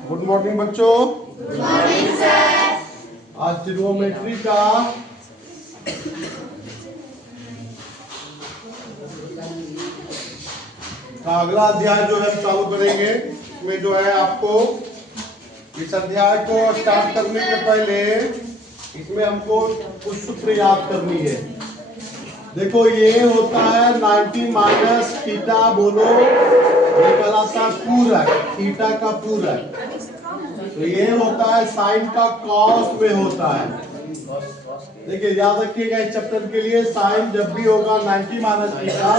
Good morning बच्चों। Good morning sir. आज trigonometry का अगला अध्याय जो है चालू करेंगे। इसमें जो है आपको इस अध्याय को स्टार्ट करने के पहले इसमें हमको कुछ सूत्र याद करनी है। देखो ये होता है 90 माइनस थीटा, बोलो ये कहलाता है पूरक, थीटा का पूरक। तो ये होता है साइन का कॉस में होता है। देखिए याद रखिएगा इस चैप्टर के लिए साइन जब भी होगा 90 माइनस थीटा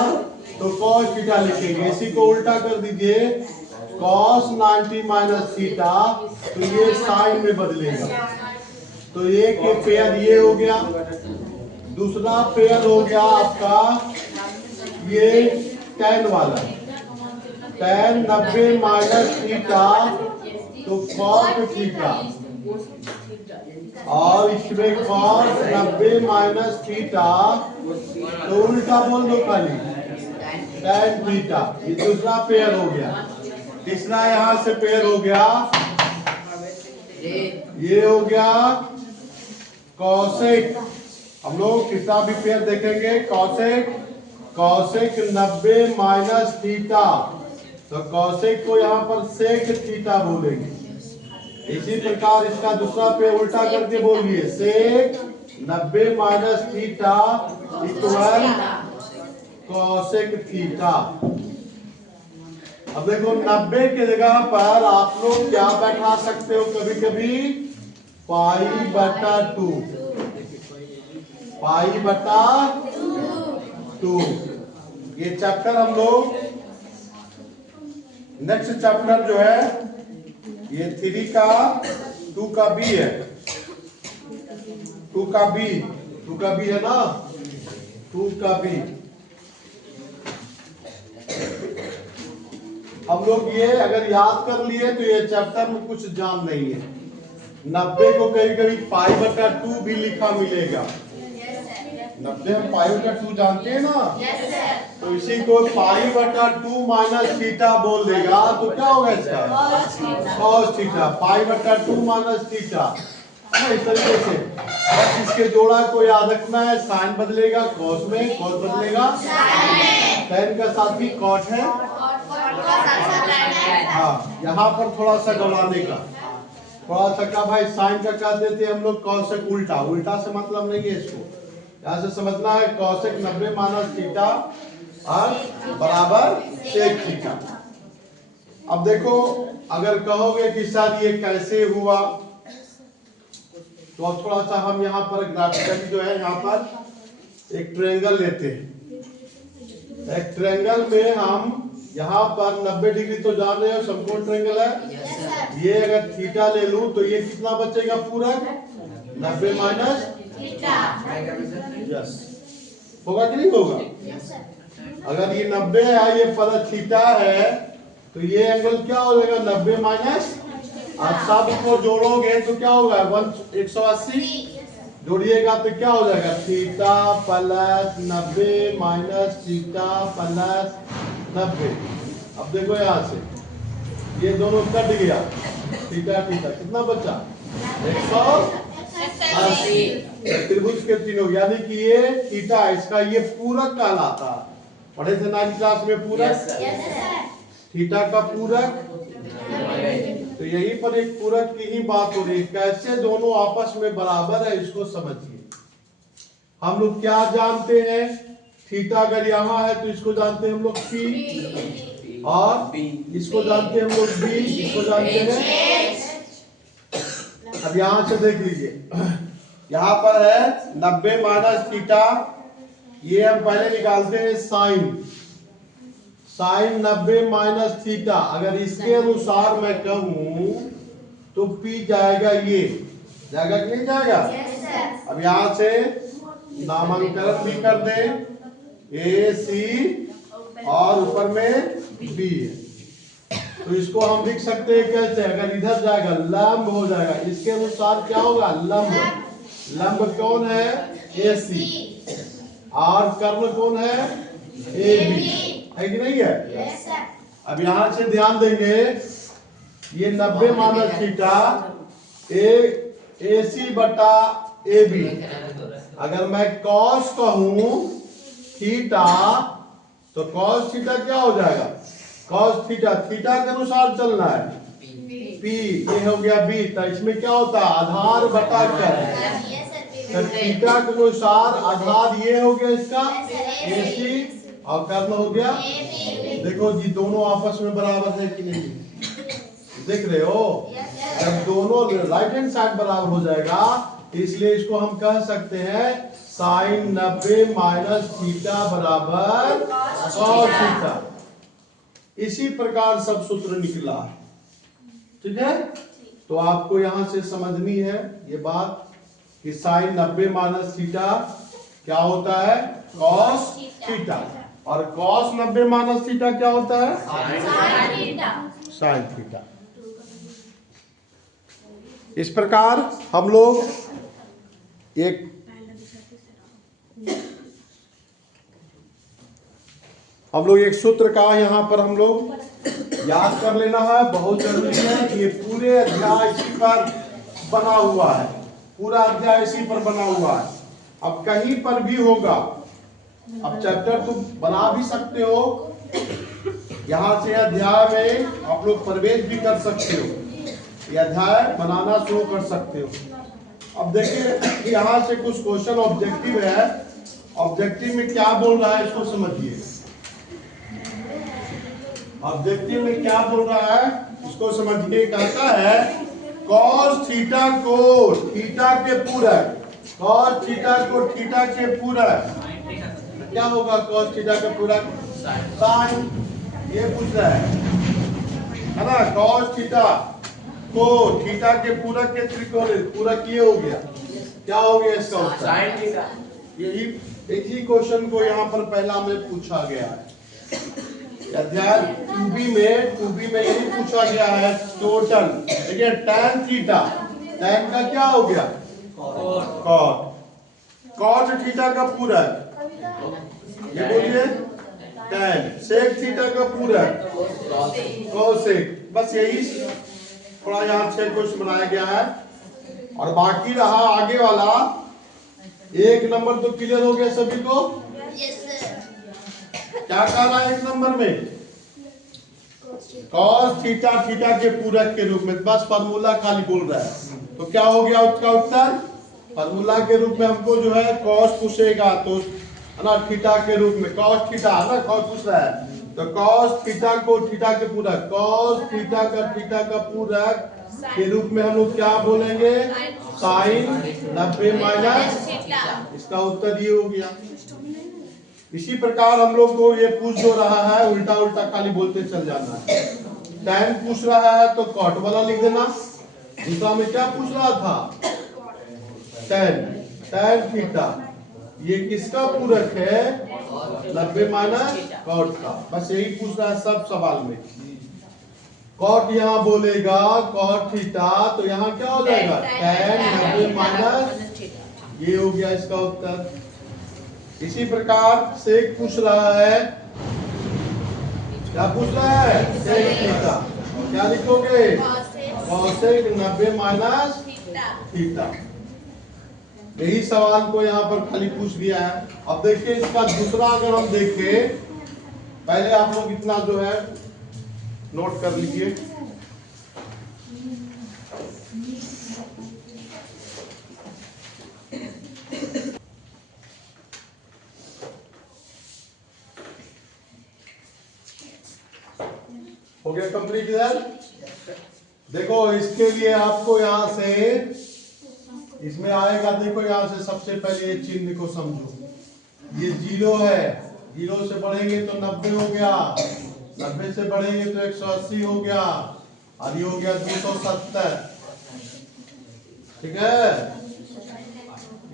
तो कॉस थीटा लिखेंगे। इसी को उल्टा कर दीजिए, कॉस 90 माइनस थीटा, तो ये साइन में बदलेगा। तो एक पेयर ये हो गया, दूसरा पेयर हो गया आपका ये tan वाला, tan 90 माइनस थीटा तो cos थीटा, और इसमें cos 90 माइनस थीटा तो उल्टा बोल दो खाली tan थीटा। ये दूसरा पेयर हो गया। तीसरा यहाँ से पेयर हो गया, ये हो गया कॉसेक। हम लोग तीसरा भी पेयर देखेंगे, कॉसेक, कॉसेक 90 माइनस थीटा, तो कॉसेक को यहाँ पर सेक थीटा बोलेंगे। इसी प्रकार इसका दूसरा पेयर उल्टा करके बोलिए, सेक 90 minus theta equal cosec theta. अब देखो 90 के जगह पर आप लोग क्या बैठा सकते हो, कभी कभी पाई बटा 2, पाई बटा 2। ये चैप्टर हम लोग नेक्स्ट चैप्टर जो है ये 3 का 2 का बी है, 2 का बी है ना, 2 का बी। हम लोग ये अगर याद कर लिए तो ये चैप्टर में कुछ जान नहीं है। 90 को कभी कभी पाई बटा 2 भी लिखा मिलेगा। 90 हम पाई बटा 2 जानते हैं ना, तो इसी को पाई बटा 2 माइनस थीटा बोल देगा तो क्या होगा इसका कॉस थीटा, पाई बटा 2 माइनस थीटा। इस तरीके से बस इसके जोड़ा को याद रखना है, साइन बदलेगा कॉस में, कॉस बदलेगा tan का साथ भी कॉट है। हाँ, यहाँ पर थोड़ा सा गड़ाने का, थोड़ा सा का भाई साइन का क्या देते हैं हम लोग, कॉसेक उल्टा, उल्टा से मतलब नहीं है इसको, यहाँ से समझना है कॉसेक 90 माइनस थीटा और बराबर सेक थीटा। अब देखो अगर कहोगे कि सर ये कैसे हुआ, तो अब थोड़ा सा हम यहाँ पर ग्राफिकली जो है यहाँ पर एक ट्रायंगल लेते हैं। एक ट्रायंगल में हम यहाँ पर 90 डिग्री तो जान रहे हो समकोण ट्रायंगल है। ये अगर थीटा ले लूं तो ये कितना बचेगा पूरा 90 माइनस थीटा। यस, होगा कि नहीं होगा? अगर ये 90 है, ये पद थीटा है, तो ये एंगल क्या हो जाएगा 90 माइनस, और सब को जोड़ोगे तो क्या होगा 180 जोड़िएगा तो क्या हो जाएगा theta plus 90 minus theta plus 90। अब देखो यहाँ से ये दोनों कट गया, थीटा थीटा कितना बचा 180। त्रिभुज के तीनों, यानी कि ये थीटा इसका ये पूरक कहलाता, पढ़े थे 9th क्लास में पूरक, थीटा का पूरक। तो यही पर एक पूरक की ही बात हो रही है, कैसे दोनों आपस में बराबर है इसको समझिए। हम लोग क्या जानते हैं, थीटा अगर यहाँ है तो इसको जानते हैं हम लोग P, और इसको जानते हैं हम लोग B, इसको जानते हैं। अब यहाँ से देख लीजिए, यहाँ पर है 90 माइनस थीटा, ये हम पहले निकालते हैं साइन, साइन 90 माइनस थीटा। अगर इसके अनुसार मैं कहूं तो P जाएगा, ये जाएगा कि नहीं जाएगा? अब यहाँ से नामांकन भी कर दें, A C और ऊपर में B, तो इसको हम लिख सकते हैं कैसे, अगर इधर जाएगा लंब हो जाएगा, इसके अनुसार क्या होगा लंब, लंब कौन है AC, और कर्ण कौन है AB, है कि नहीं है? अब यहां से ध्यान देंगे ये 90 माइनस थीटा AC बटा AB। अगर मैं कॉस कहूं थीटा तो कॉस थीटा क्या हो जाएगा? कॉस थीटा थीटा के अनुसार चलना है P, ये हो गया B। तो इसमें क्या होता है? आधार बटा कर। तो थीटा के अनुसार आधार ये हो गया इसका AC और कर्म हो गया। देखो जी दोनों आपस में बराबर है कि नहीं, देख रहे हो? जब दोनों राइट हैंड साइड बराबर हो जाएगा इसलिए इसको हम कह सकते हैं साइन 90 माइनस थीटा बराबर कॉस थीटा। इसी प्रकार सब सूत्र निकला है, ठीक है? तो आपको यहां से समझनी है ये बात कि साइन 90 माइनस थीटा क्या होता है? Cos theta. और कॉस 90 माइनस थीटा क्या होता है? Sine theta. इस प्रकार हम लोग एक सूत्र का यहां पर हम लोग याद कर लेना है, बहुत जरूरी है। ये पूरे अध्याय इसी पर बना हुआ है, पूरा अध्याय इसी पर बना हुआ है। अब कहीं पर भी होगा, अब चैप्टर तुम बना भी सकते हो, यहां से अध्याय में आप लोग प्रवेश भी कर सकते हो, ये अध्याय बनाना शुरू कर सकते हो। अब देखिए यहाँ से कुछ क्वेश्चन ऑब्जेक्टिव है, ऑब्जेक्टिव में क्या बोल रहा है इसको समझिए। ऑब्जेक्टिव में क्या बोल रहा है इसको समझिए। कहता है कॉस थीटा को थीटा के पूरक, कॉस थीटा को थीटा के पूरक क्या होगा? कॉस थीटा के पूरक साइन, ये पूछ रहा है ना? कॉस थीटा को थीटा के पूरक के त्रिकोण पूरक ये हो गया, क्या हो गया इसका उत्तर? Sine theta. यही इसी क्वेश्चन को यहाँ पर पहला में पूछा गया है अध्याय 2B में यही पूछा गया है टोटल। देखिए tan थीटा, tan का क्या हो गया? कॉट। कॉट थीटा का पूरक ये बोलिए tan। सेक थीटा का पूरक कोसेक। बस यही थोड़ा यहाँ 6 क्वेश्चन बनाया गया है और बाकी रहा आगे वाला। 1 नंबर तो क्लियर हो गया सभी को? क्या कह रहा है 1 नंबर में? कॉस थीटा थीटा के पूरक के रूप में, बस फार्मूला खाली बोल रहा है। तो क्या हो गया उसका उत्तर? फार्मूला के रूप में हमको जो है कॉस पूछेगा तो है ना, थीटा के रूप में कॉस थीटा है ना, कॉस पूछ रहा है तो कॉस थीटा को थीटा के पूरक, कॉस थीटा का पूरक के रूप में हम लोग क्या बोलेंगे? साइन 90 माइनस, इसका उत्तर ये हो गया। इसी प्रकार हम लोग को ये पूछ जो रहा है उल्टा उल्टा खाली बोलते चल जाना है। tan पूछ रहा है तो कॉट वाला लिख देना। दूसरा में क्या पूछ रहा था? tan थीटा, ये किसका पूरक है? 90 माइनस कॉट का। बस यही पूछ रहा है सब सवाल में। कॉट यहाँ बोलेगा कॉट थीटा तो यहाँ क्या हो जाएगा? tan 90 माइनस, ये हो गया इसका उत्तर। इसी प्रकार सेक पूछ रहा है, क्या पूछ रहा है? सेक थीटा, क्या लिखोगे? Cosec 90 minus theta. यही सवाल को यहाँ पर खाली पूछ दिया है। अब देखिए इसका दूसरा अगर हम देखें, पहले आप लोग इतना जो है नोट कर लीजिए। हो गया कंप्लीट इधर? देखो इसके लिए आपको यहां से इसमें आएगा, देखो यहां से सबसे पहले ये चिन्ह को समझो। ये 0 है, 0 से बढ़ेंगे तो 90 हो गया, 90 से बढ़ेंगे तो 180 हो गया और ये हो गया 270। ठीक है?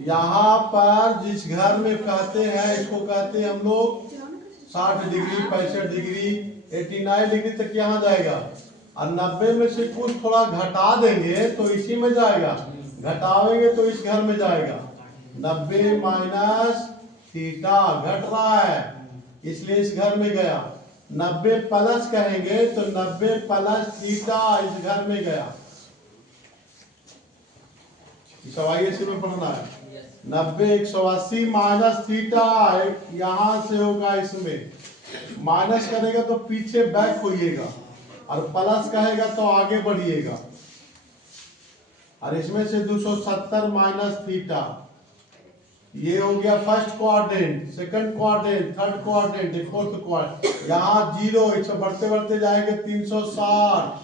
यहाँ पर जिस घर में कहते हैं इसको कहते हैं हम लोग 60 डिग्री, 65 डिग्री, 89 डिग्री तक यहाँ जाएगा और 90 में से कुछ थोड़ा घटा देंगे तो इसी में जाएगा, घटावेंगे तो इस घर में जाएगा। 90 माइनस थीटा घट रहा है इसलिए इस घर में गया 90 प्लस कहेंगे तो 90 प्लस थीटा इस घर में गया। इसी में पढ़ना है। 90 180 माइनस थीटा यहां से होगा, इसमें माइनस करेगा तो पीछे बैक होइएगा और प्लस कहेगा तो आगे बढ़िएगा। और इसमें से 270 माइनस थीटा, ये हो गया first quadrant, second quadrant, third quadrant, fourth quadrant. यहाँ 0 इसे बढ़ते बढ़ते जाएंगे 360,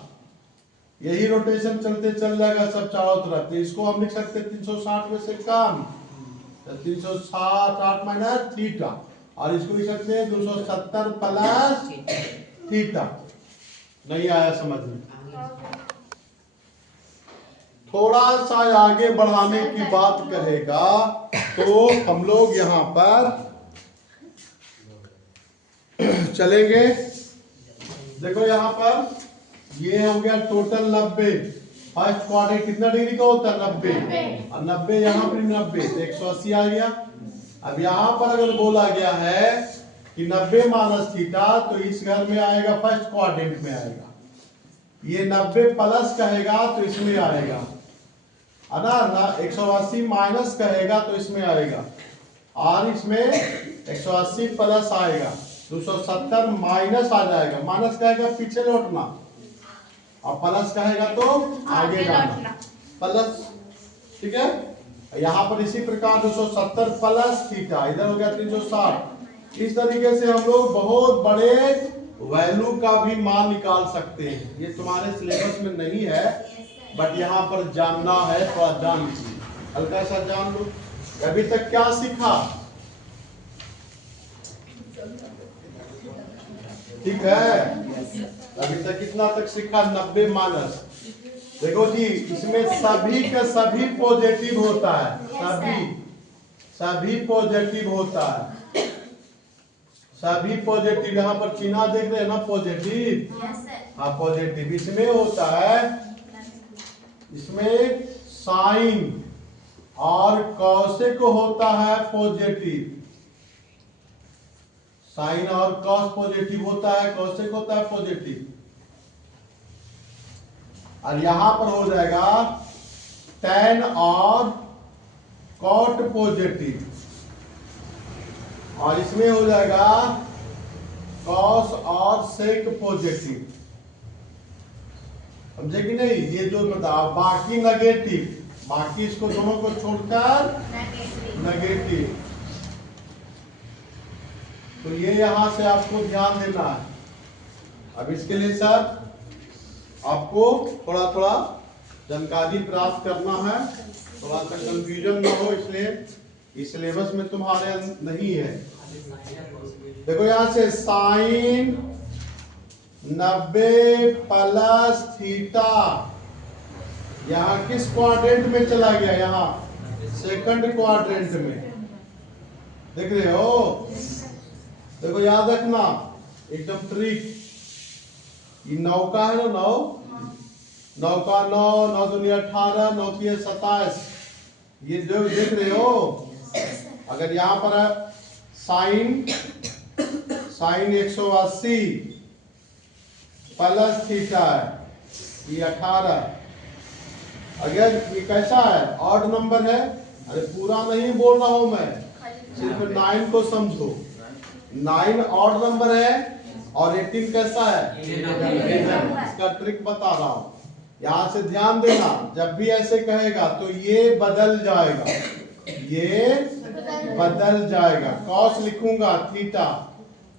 यही रोटेशन चलते चल जाएगा सब चारों तरफ। तो इसको हम लिख सकते 360 में से कम, तो 360 माइनस थीटा, और इसको लिख सकते हैं 270 प्लस थीटा। नहीं आया समझ में? थोड़ा सा आगे बढ़ाने की बात करेगा तो हम लोग यहाँ पर चलेंगे। देखो यहाँ पर ये हो गया टोटल 90। फर्स्ट क्वाड्रेंट कितना डिग्री का होता है? 90, और 90 यहाँ पर 90 तो 180 आ गया। अब यहाँ पर अगर बोला गया है कि 90 माइनस थीटा, तो इस घर में आएगा, फर्स्ट क्वाड्रेंट में आएगा। ये 90 प्लस कहेगा तो इसमें आएगा, है ना। 180 माइनस कहेगा तो इसमें आएगा, और इसमें 180 प्लस आएगा, 270 माइनस आ जाएगा। माइनस कहेगा पीछे लौटना, और प्लस कहेगा तो आगे जाना, प्लस। ठीक है, यहाँ पर इसी प्रकार 270 प्लस थीटा, इधर हो गया 360। इस तरीके से हम लोग बहुत बड़े वैल्यू का भी मान निकाल सकते हैं। ये तुम्हारे सिलेबस में नहीं है, बट यहाँ पर जानना है, थोड़ा जान लीजिए, हल्का सा जान लो। अभी तक क्या सीखा? ठीक है, अभी तक कितना तक सीखा? 90 माइनस। देखो जी, इसमें सभी के सभी पॉजिटिव होता है, सभी पॉजिटिव होता है, सभी पॉजिटिव। यहाँ पर चिन्ह देख रहे हैं ना, पॉजिटिव। हाँ, पॉजिटिव इसमें होता है। इसमें साइन और कॉसेक होता है पॉजिटिव, साइन और कॉस पॉजिटिव होता है, कॉसेक होता है पॉजिटिव। और यहां पर हो जाएगा tan और cot पॉजिटिव, और इसमें हो जाएगा cos और sec पॉजिटिव। समझे कि नहीं? ये जो बताओ, बाकी नेगेटिव, बाकी इसको दोनों को छोड़कर नेगेटिव। तो ये यहां से आपको ध्यान देना है। अब इसके लिए सर आपको थोड़ा थोड़ा जानकारी प्राप्त करना है, थोड़ा सा कंफ्यूजन ना हो, इसलिए इस सिलेबस में तुम्हारे नहीं है। देखो यहां से साइन 90 प्लस थीटा, यहाँ किस क्वाड्रेंट में चला गया? यहाँ सेकंड क्वाड्रेंट में, देख रहे हो? देखो याद रखना, एकदम ट्रिक। ये नौका है ना, नौका 9, 9 दूनी 18, 9 3 27। ये जो देख रहे हो, अगर यहाँ पर है साइन 180 प्लस थीटा है, ये 18। अगर ये कैसा है? ऑड नंबर है। अरे पूरा नहीं बोल रहा हूं मैं, सिर्फ 9 को समझो। 9 ऑड नंबर है, और 18 कैसा है? इसका ट्रिक बता रहा हूं, यहां से ध्यान देना। जब भी ऐसे कहेगा तो ये बदल जाएगा, ये बदल जाएगा। कॉस लिखूंगा थीटा।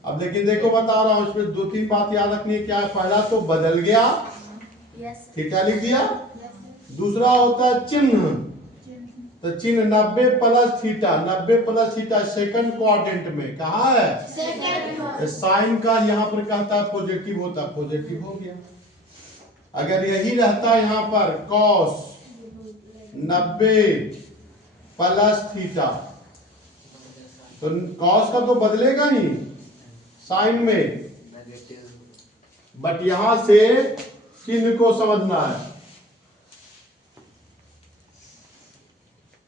अब लेकिन देखो बता रहा हूं, इसमें 2-3 बात याद रखनी है। क्या है? पहला तो बदल गया, थीटा लिख दिया। दूसरा होता है चिन्ह, तो चिन्ह 90 plus theta, 90 plus theta second quadrant में कहाँ है? साइन का यहाँ पर कहता है पॉजिटिव होता, पॉजिटिव हो गया। अगर यही रहता यहाँ पर कॉस 90 प्लस थीटा, तो कॉस का तो बदलेगा ही साइन में, बट यहां से चिन्ह को समझना है।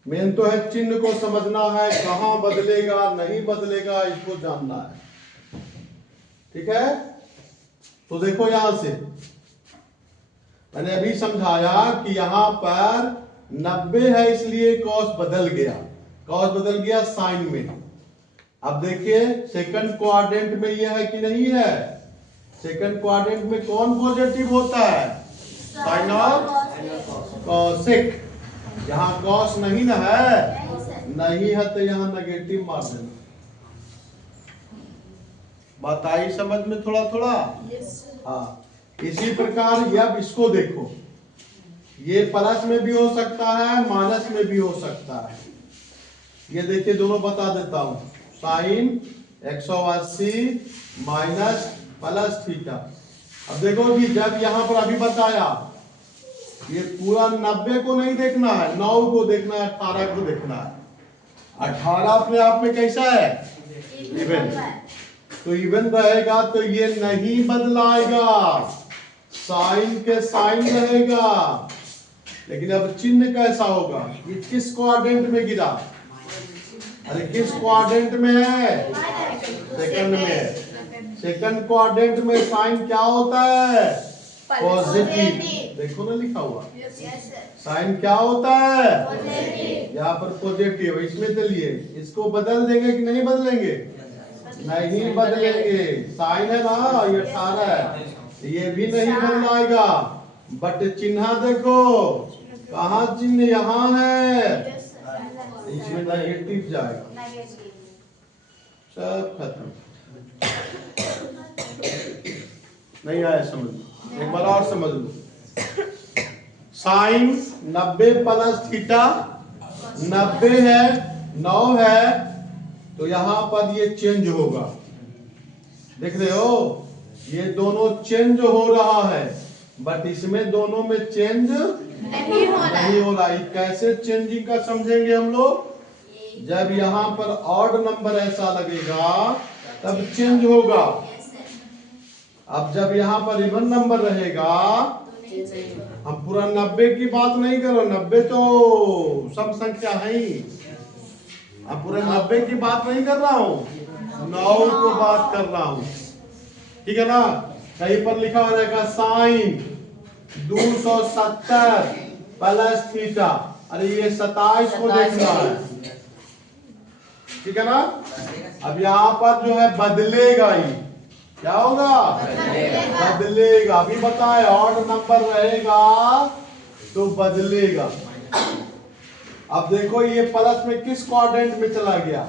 मेन तो है चिन्ह को समझना है, कहां बदलेगा नहीं बदलेगा इसको जानना है। ठीक है। तो देखो यहां से मैंने अभी समझाया कि यहां पर 90 है, इसलिए कॉस बदल गया, कॉस बदल गया साइन में। अब देखिए सेकंड क्वाड्रेंट में यह है कि नहीं है, सेकंड क्वाड्रेंट में कौन पॉजिटिव होता है, साइन ऑफ कॉसेक। यहां कॉस नहीं ना है, नहीं है तो यहां नेगेटिव मार देना। बात आई समझ में थोड़ा थोड़ा? हाँ, इसी प्रकार अब इसको देखो, ये प्लस में भी हो सकता है, माइनस में भी हो सकता है। ये देखिए दोनों बता देता हूं, साइन 180 माइनस प्लस थीटा। अब देखो कि जब यहां पर अभी बताया, ये पूरा 90 को नहीं देखना है, 9 को देखना है, 18 को देखना है। 18 अपने आप में कैसा है, इवन। तो इवन रहेगा तो ये नहीं बदलाएगा, साइन के साइन रहेगा। लेकिन अब चिन्ह कैसा होगा, ये किस क्वाड्रेंट में गिरा, अरे किस क्वाड्रेंट में है, सेकंड में है। सेकंड क्वाड्रेंट में साइन क्या होता है, पॉजिटिव। देखो ना लिखा हुआ, साइन क्या होता है, यहाँ पर पॉजिटिव। इसमें चलिए इसको बदल देंगे कि नहीं बदलेंगे, नहीं बदलेंगे। साइन है ना, ये 18 है, ये भी नहीं बदलाएगा। बट चिन्ह देखो, कहाँ चिन्ह, यहाँ है, इसमें नेगेटिव जाएगा, सब खत्म। नहीं आया समझ, एक बार और समझ लो। साइन 90 प्लस थीटा, 90 है, 9 है, तो यहां पर ये चेंज होगा। देख रहे हो, ये दोनों चेंज हो रहा है, बट इसमें दोनों में चेंज नहीं हो रहा। कैसे चेंजिंग का समझेंगे हम लोग, जब यहाँ पर ऑड नंबर ऐसा लगेगा तब चेंज होगा। अब जब यहाँ पर इवन नंबर रहेगा, हम पूरा 90 की बात नहीं करो, 90 तो सम संख्या है ही, अब पूरे 90 की बात नहीं कर रहा हूँ, 9 को बात कर रहा हूँ, ठीक है ना। कहीं पर लिखा हो रहेगा साइन 270 प्लस थीटा, अरे ये 27 को देखना है, ठीक है ना। अब यहाँ पर जो है बदलेगा, ही क्या होगा, बदलेगा। अभी बताए ऑड नंबर रहेगा तो बदलेगा। अब देखो ये प्लस में किस क्वाड्रेंट में चला गया,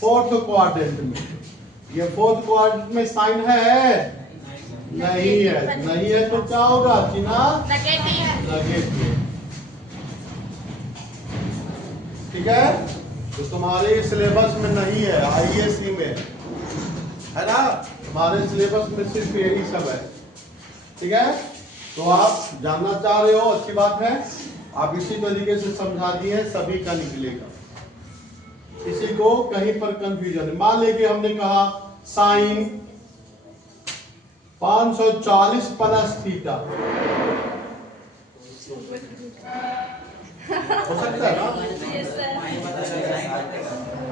फोर्थ क्वाड्रेंट में। ये फोर्थ क्वाड्रेंट में साइन है, नहीं है, नहीं है तो क्या होगा, चिन्ह नेगेटिव, ठीक है। तो तुम्हारे सिलेबस में नहीं है, आईएससी में है ना, हमारे सिलेबस में सिर्फ यही सब है, ठीक है। तो आप जानना चाह रहे हो, अच्छी बात है, आप इसी तरीके से समझा दिए, सभी का निकलेगा, किसी को कहीं पर कंफ्यूजन है। मान लेके हमने कहा साइन 540 प्लस थीटा, हो सकता है ना।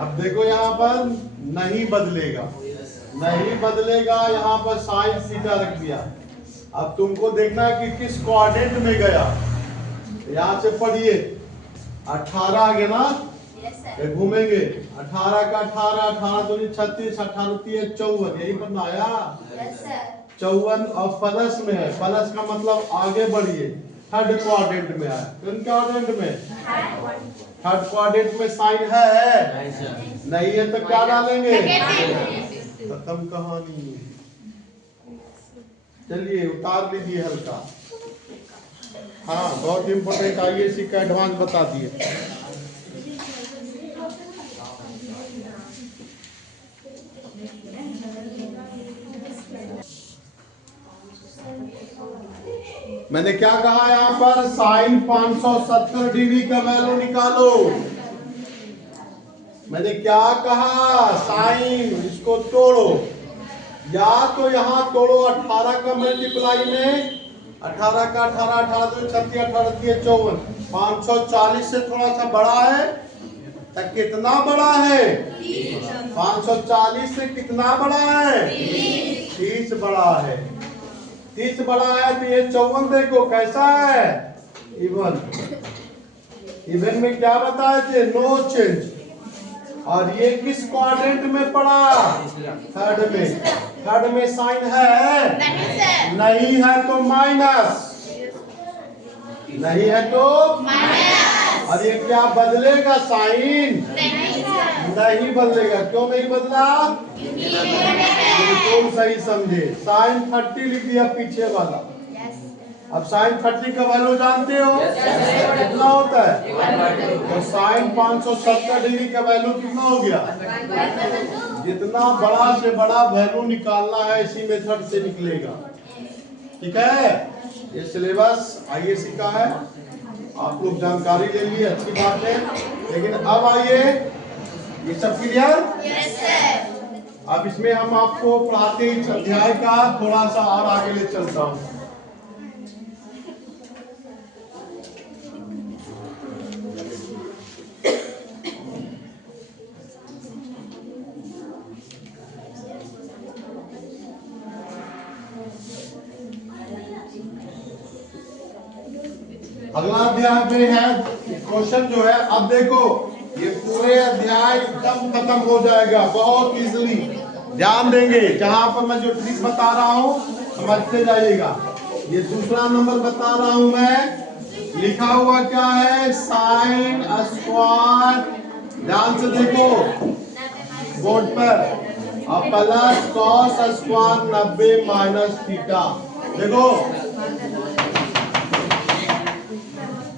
अब देखो यहाँ पर नहीं बदलेगा, नहीं बदलेगा, यहाँ पर साइन थीटा रख दिया। अब तुमको देखना है कि किस क्वाड्रेंट में गया, यहाँ से पढ़िए, 18 आ गया ना, घूमेंगे 18 का 18, 18 दूनी 36, 18 तीन 54, यही पर ना आया, 54 और प्लस में है, प्लस का मतलब आगे बढ़िए, थर्ड क्वाड्रेंट में आया। कौन क्वाड्रेंट में, थर्ड क्वाड्रेंट में साइन है, नहीं है तो क्या डालेंगे, खत्म कहानी। चलिए उतार लीजिए हल्का, हाँ बहुत इंपोर्टेंट, आईएससी का एडवांस बता दिए। मैंने क्या कहा, यहाँ पर साइन 570 डिग्री का वैल्यू निकालो। मैंने क्या कहा, साइन इसको तोड़ो, या तो यहाँ तोड़ो 18 का मल्टीप्लाई में, 18 का 18, 18 तो 36, 18 54, 540 से थोड़ा सा बड़ा है तो कितना बड़ा है? 540 से कितना बड़ा है? 30 बड़ा है। 30 बड़ा है तो ये 54 देखो कैसा है? इवन। इवन में क्या बताए थे? No change. और ये किस क्वाड्रेंट में पड़ा? थर्ड में। थर्ड में साइन है? नहीं है तो माइनस। नहीं है तो माइनस। और ये क्या बदलेगा? साइन नहीं बदलेगा। क्यों नहीं बदला? बिल्कुल सही समझे। साइन 30 लिख दिया पीछे वाला। अब साइन 30 का वैल्यू जानते हो? कितना होता है? तो साइन 570 डिग्री का वैल्यू कितना हो गया? जितना बड़ा से बड़ा वैल्यू निकालना है इसी मेथड से निकलेगा। ठीक है? ये सिलेबस आईएएससी का है। आप लोग जानकारी ले लिए, अच्छी बात है। लेकिन अब आइए, ये सब क्लियर? Yes sir. अब इसमें हम आपको पढ़ाते इस अध्याय का थोड़ा सा और आगे ले चलता हूँ। अगला अध्याय में है क्वेश्चन जो है। अब देखो ये पूरे अध्याय एकदम खत्म हो जाएगा बहुत इजीली। ध्यान देंगे जहां पर मैं जो ट्रिक बता रहा हूं समझते जाइएगा। ये दूसरा नंबर बता रहा हूं मैं। लिखा हुआ क्या है? Sine square. ध्यान से देखो बोर्ड पर। अब plus cos square 90 minus theta. देखो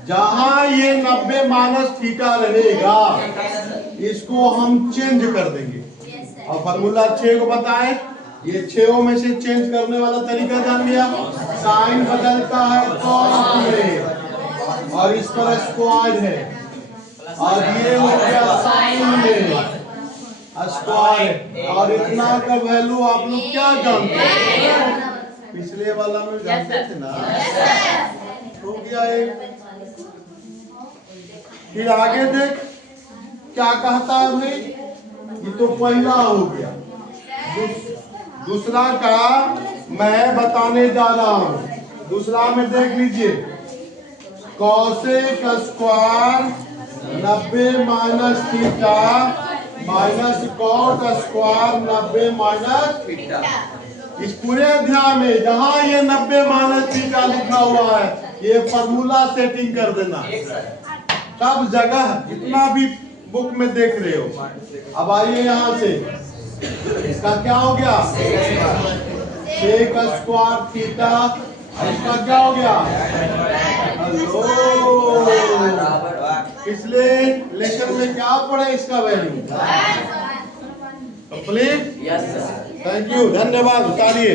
जहां ये 90 माइनस थीटा रहेगा इसको हम चेंज कर देंगे। और फॉर्मूला 6 को बताएं। ये 6 में से चेंज करने वाला तरीका जान लिया। साइन बदलता है कॉस में और इस पर स्क्वायर है। और ये हो गया साइन में स्क्वायर। और इतना का वैल्यू आप लोग क्या जानते हैं? पिछले वाला में जानते थे ना? हो गया एक। फिर आगे देख क्या कहता है भाई? ये तो पहला हो गया। दूसरा का मैं बताने जा रहा हूं। दूसरा में देख लीजिए cosec square 90 minus theta minus cot square 90 minus theta. इस पूरे अध्याय में जहां ये 90 माइनस थीटा लिखा हुआ है ये फॉर्मूला सेटिंग कर देना सब जगह, जितना भी बुक में देख रहे हो। अब आइए यहाँ से, इसका क्या हो गया? Sec square theta. इसका क्या हो गया? हेलो, पिछले लेक्चर में क्या पढ़े? इसका वैल्यू कंप्लीट। थैंक यू, धन्यवाद। उतारिए।